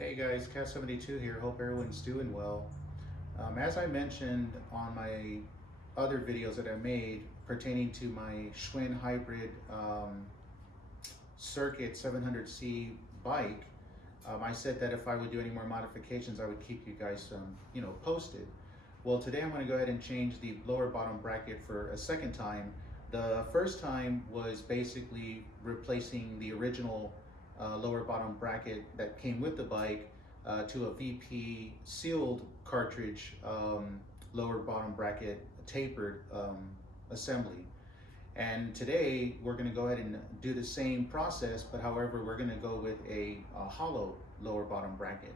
Hey guys, Cat72 here. Hope everyone's doing well. As I mentioned on my other videos that I made pertaining to my Schwinn hybrid circuit 700C bike, I said that if I would do any more modifications, I would keep you guys posted. Well, today I'm going to go ahead and change the lower bottom bracket for a second time. The first time was basically replacing the original lower bottom bracket that came with the bike to a VP sealed cartridge lower bottom bracket tapered assembly. And today we're going to go ahead and do the same process, but however we're going to go with a hollow lower bottom bracket.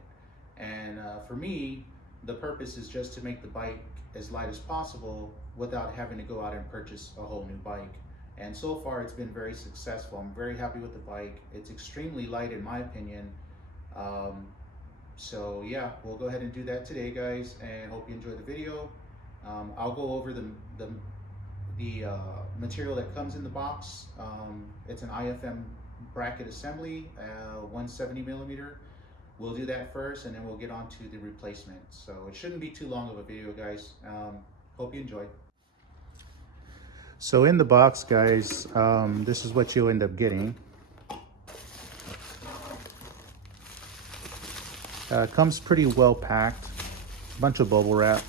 And for me, the purpose is just to make the bike as light as possible without having to go out and purchase a whole new bike. And so far it's been very successful. I'm very happy with the bike. It's extremely light in my opinion. So yeah, we'll go ahead and do that today, guys, and hope you enjoy the video. I'll go over the material that comes in the box. It's an IFM bracket assembly, 170 millimeter. We'll do that first and then we'll get on to the replacement. So it shouldn't be too long of a video, guys. Hope you enjoy. So in the box, guys, this is what you'll end up getting. Comes pretty well packed, bunch of bubble wrap.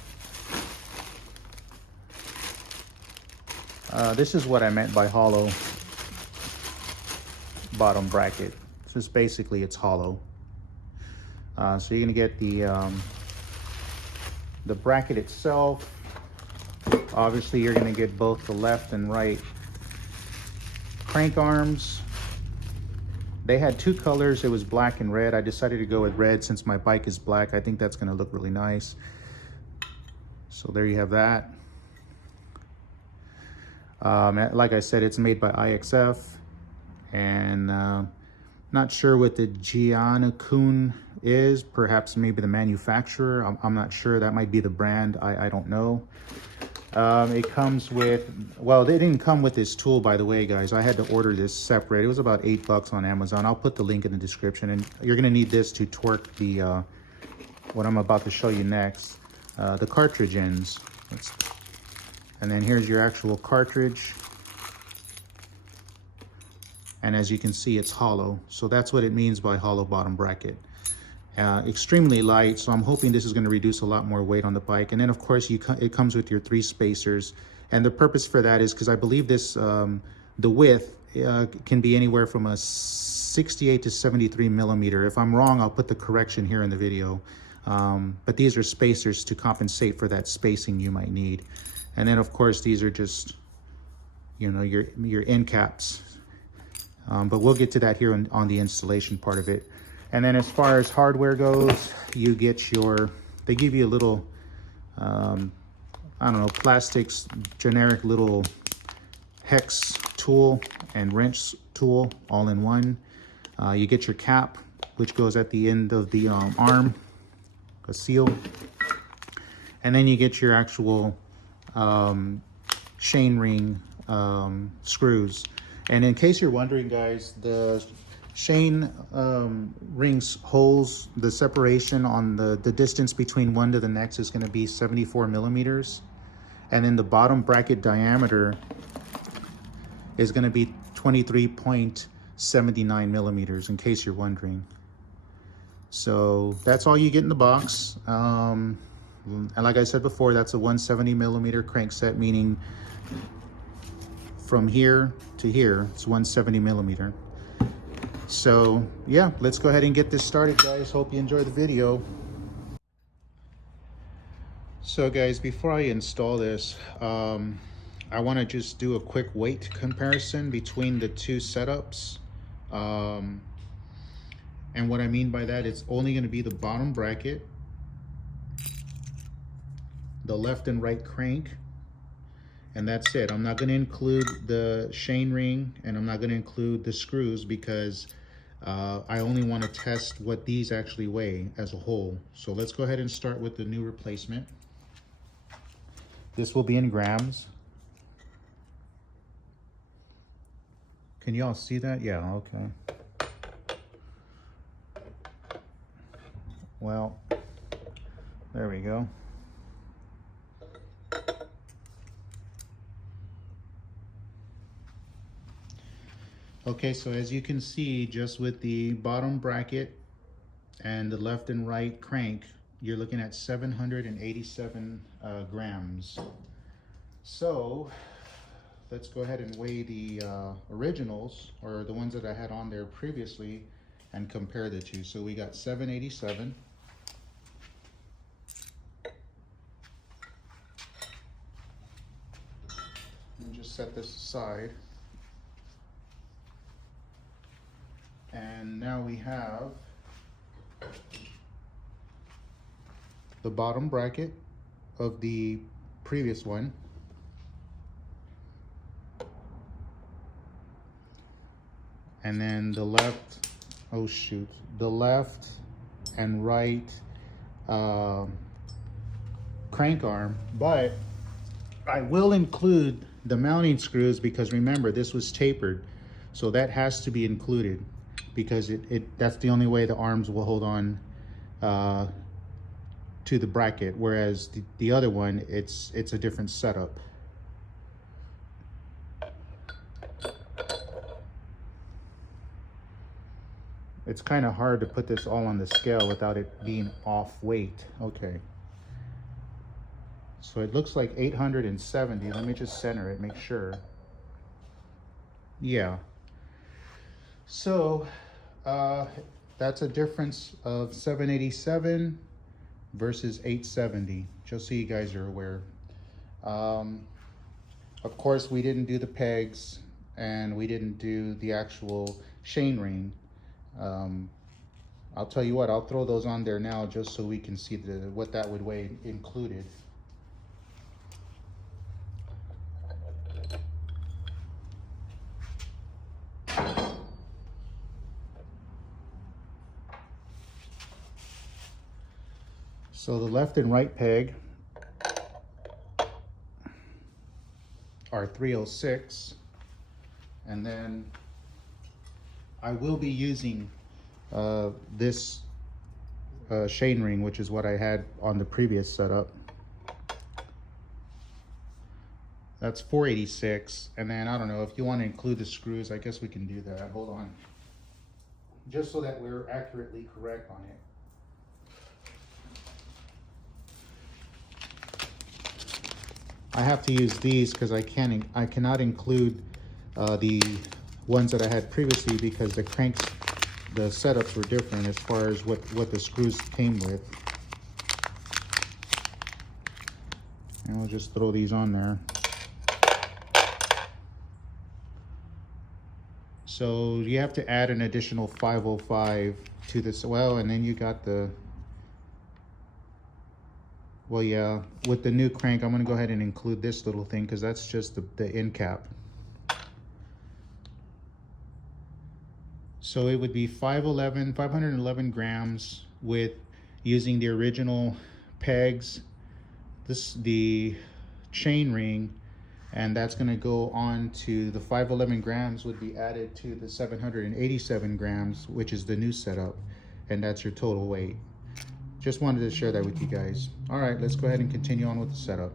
This is what I meant by hollow bottom bracket. So it's basically, it's hollow. So you're gonna get the bracket itself. Obviously, you're gonna get both the left and right crank arms. They had two colors, it was black and red. I decided to go with red since my bike is black. I think that's gonna look really nice. So there you have that. Like I said, it's made by IXF, and not sure what the Gianakun is. Perhaps maybe the manufacturer. I'm not sure. That might be the brand. I don't know. It comes with, well, they didn't come with this tool, by the way, guys. I had to order this separate. It was about $8 on Amazon. I'll put the link in the description, and you're gonna need this to torque the what I'm about to show you next, the cartridge ends. And then here's your actual cartridge. And as you can see, it's hollow. So that's what it means by hollow bottom bracket. Extremely light, so I'm hoping this is going to reduce a lot more weight on the bike. And then of course it comes with your 3 spacers, and the purpose for that is because I believe this the width can be anywhere from a 68 to 73 millimeter. If I'm wrong, I'll put the correction here in the video, but these are spacers to compensate for that spacing you might need. And then of course these are just, you know, your end caps, but we'll get to that here on the installation part of it. And then as far as hardware goes, you get your, they give you a little, I don't know, plastics, generic little hex tool and wrench tool all in one. You get your cap, which goes at the end of the arm, a seal. And then you get your actual chain ring screws. And in case you're wondering, guys, the chain rings holes, the separation on the distance between one to the next is going to be 74 millimeters, and then the bottom bracket diameter is going to be 23.79 millimeters, in case you're wondering. So that's all you get in the box, and like I said before, that's a 170 millimeter crankset, meaning from here to here it's 170 millimeter. So yeah, let's go ahead and get this started, guys. Hope you enjoy the video. So guys, before I install this, I want to just do a quick weight comparison between the two setups. And what I mean by that, it's only going to be the bottom bracket, the left and right crank, and that's it. I'm not going to include the chain ring, and I'm not going to include the screws because I only want to test what these actually weigh as a whole. So let's go ahead and start with the new replacement. This will be in grams. Can you all see that? Yeah, okay. Well, there we go. Okay, so as you can see, just with the bottom bracket and the left and right crank, you're looking at 787 grams. So let's go ahead and weigh the originals, or the ones that I had on there previously, and compare the two. So we got 787. Let me just set this aside. And now we have the bottom bracket of the previous one. And then the left, oh shoot, the left and right crank arm. But I will include the mounting screws, because remember, this was tapered. So that has to be included, because that's the only way the arms will hold on to the bracket, whereas the other one, it's a different setup. It's kind of hard to put this all on the scale without it being off weight. Okay. So it looks like 870. Let me just center it, make sure. Yeah. So that's a difference of 787 versus 870, just so you guys are aware. Of course, we didn't do the pegs, and we didn't do the actual chain ring. I'll tell you what, I'll throw those on there now just so we can see what that would weigh included. So the left and right peg are 306, and then I will be using this chain ring, which is what I had on the previous setup. That's 486, and then I don't know if you want to include the screws. I guess we can do that. Hold on, just so that we're accurately correct on it. I have to use these because I cannot include the ones that I had previously, because the cranks, the setups were different as far as what the screws came with. And we'll just throw these on there. So you have to add an additional 505 to this. Well, and then you got the, well, yeah, with the new crank, I'm going to go ahead and include this little thing, because that's just the end cap. So it would be 511 grams with using the original pegs, the chain ring, and that's going to go on to the 511 grams would be added to the 787 grams, which is the new setup, and that's your total weight. Just wanted to share that with you guys. All right, let's go ahead and continue on with the setup.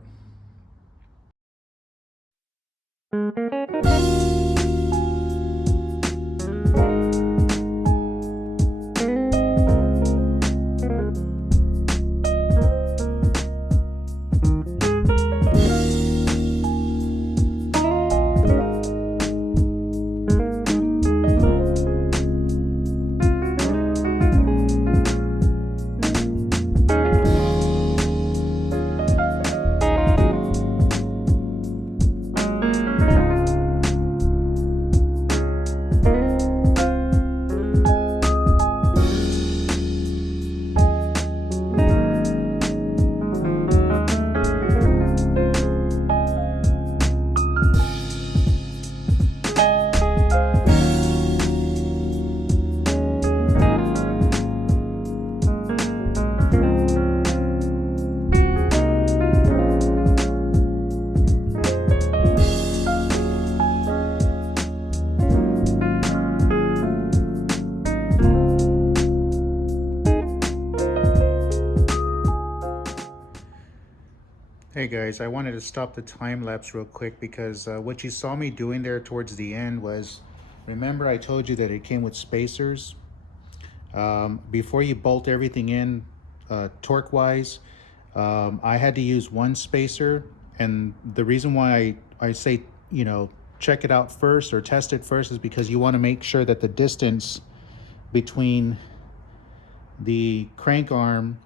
Hey guys, I wanted to stop the time lapse real quick because what you saw me doing there towards the end was, remember I told you that it came with spacers? Before you bolt everything in torque wise, I had to use one spacer, and the reason why I say, you know, check it out first or test it first is because you want to make sure that the distance between the crank arm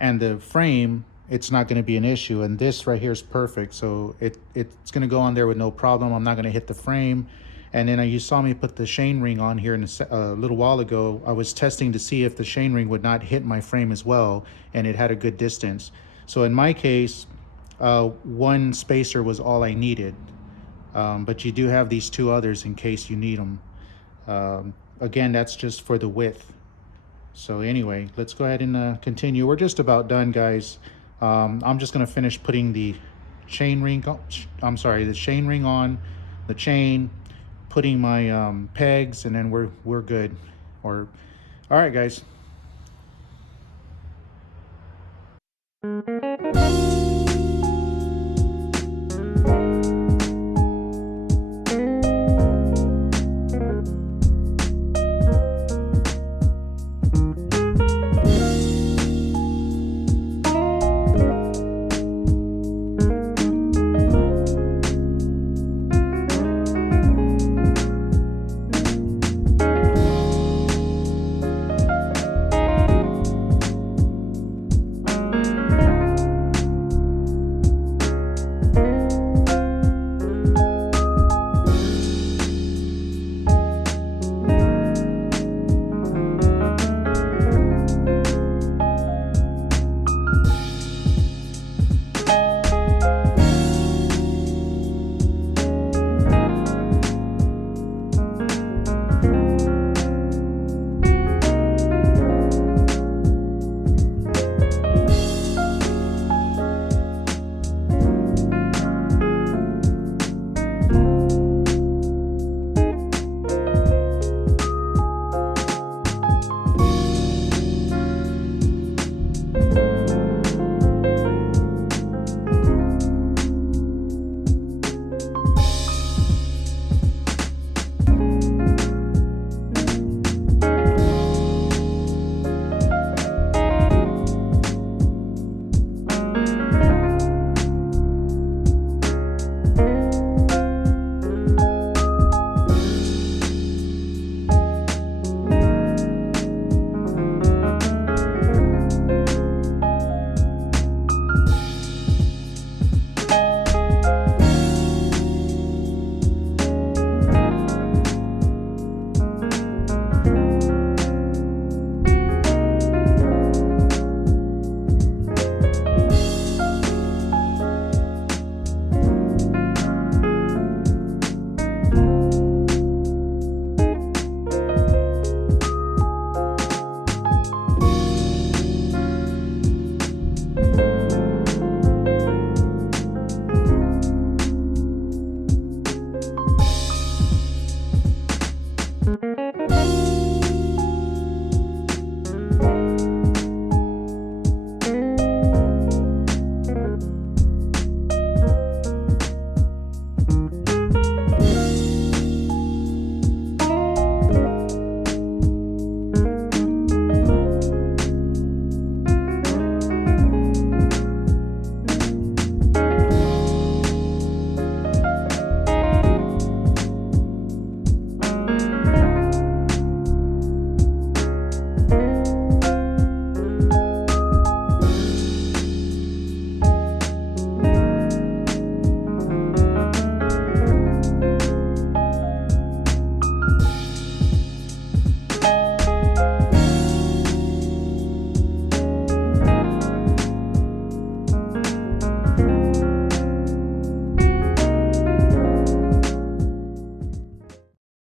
and the frame, it's not going to be an issue. And this right here is perfect, so it's going to go on there with no problem. I'm not going to hit the frame. And then you saw me put the chain ring on here a little while ago. I was testing to see if the chain ring would not hit my frame as well, and it had a good distance. So in my case, one spacer was all I needed, but you do have these two others in case you need them. Again, that's just for the width. So anyway, let's go ahead and continue. We're just about done, guys. I'm just going to finish putting the chain ring, the chain ring on, the chain, putting my pegs, and then we're good. All right, guys.